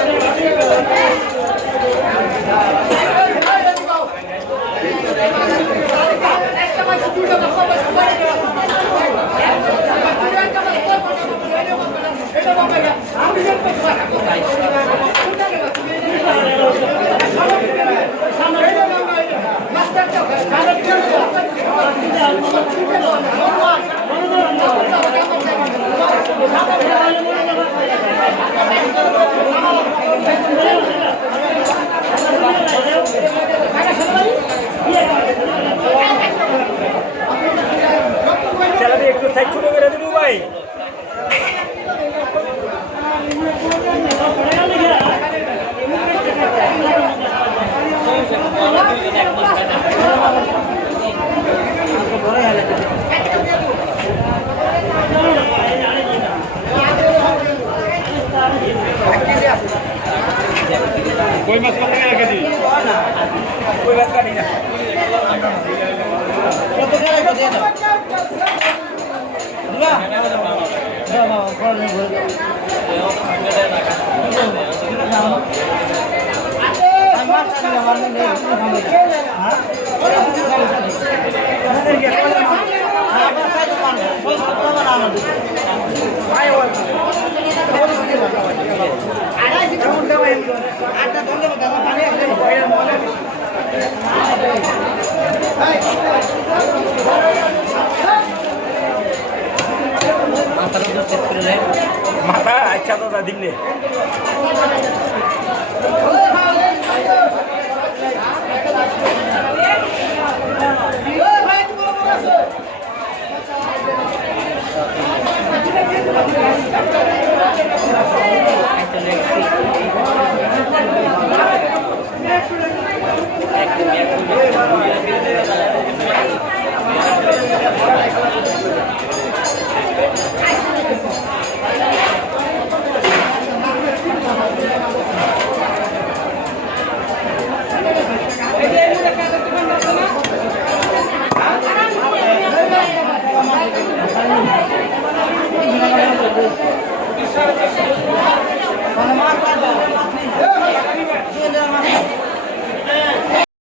চালাবি ভাই। কই মাছ কত টাকা কেজি? কই মাছ কাটি না 不要回来 हाताला दुसरी स्क्रीन आहे माता अच्छा दादा दिले